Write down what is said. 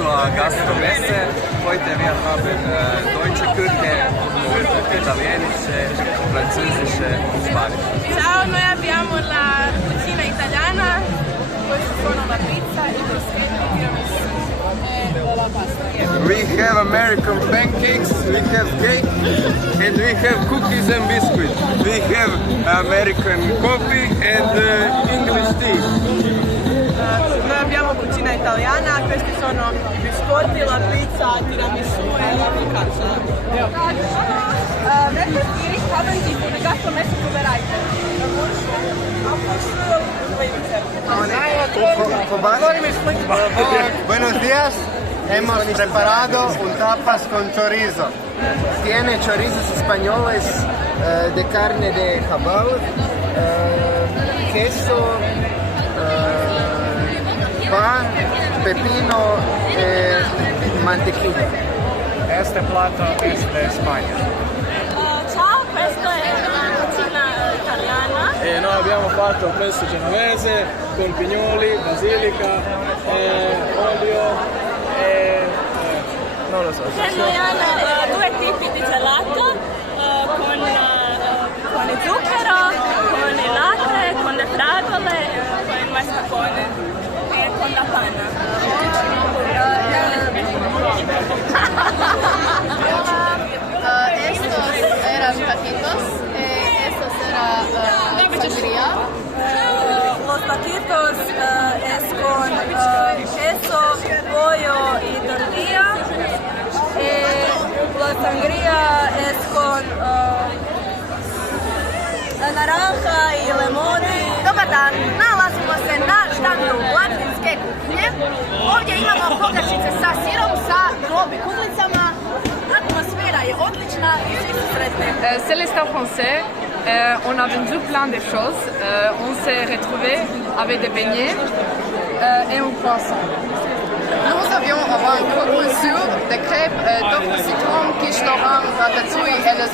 zur Gastromesse. Heute wir haben deutsche Küche, italienische, französische und spanische. Ciao, noi abbiamo la cucina italiana, questi sono la pizza, i bruschetti, tiramisù e la pasta. We have American pancakes, we have cake, and we have cookies and biscuits. We have American coffee and English tea. Noi abbiamo cucina italiana, questi sono i biscotti, la pizza, tiramisù e la focaccia. Welche Gericht haben Sie für die Gastromesse vorbereitet? Buenos días, hemos preparado un tapas con chorizo. Tiene chorizos españoles de carne de cabal, queso, pan, pepino y mantequilla. Este plato es de España. Ciao, questa è la cucina italiana. E noi abbiamo fatto pesto genovese con pignoli, basilica, olio e non lo so. Noi hanno due tipi di gelato, con il zucchero, con il latte, con le fragole, con il mascarpone e con la panna. Estos eran taquitos, estos era sangría. Los taquitos es con queso, pollo y tortilla. La sangría es con naranja i limon. Dobar dan, nalazimo se na štandu latinske kuhinje. Ovdje imamo pogačice sa sirom, sa grobi kuglicama. Atmosfera je odlična i svi su sretni. C'est l'instant français. On a vendu plein de choses. On s'est retrouvés avec des beignets et un croissant. Nous avions avant une coursure de crêpes, d'œufs de citron, quiche d'orange, ratatouille et les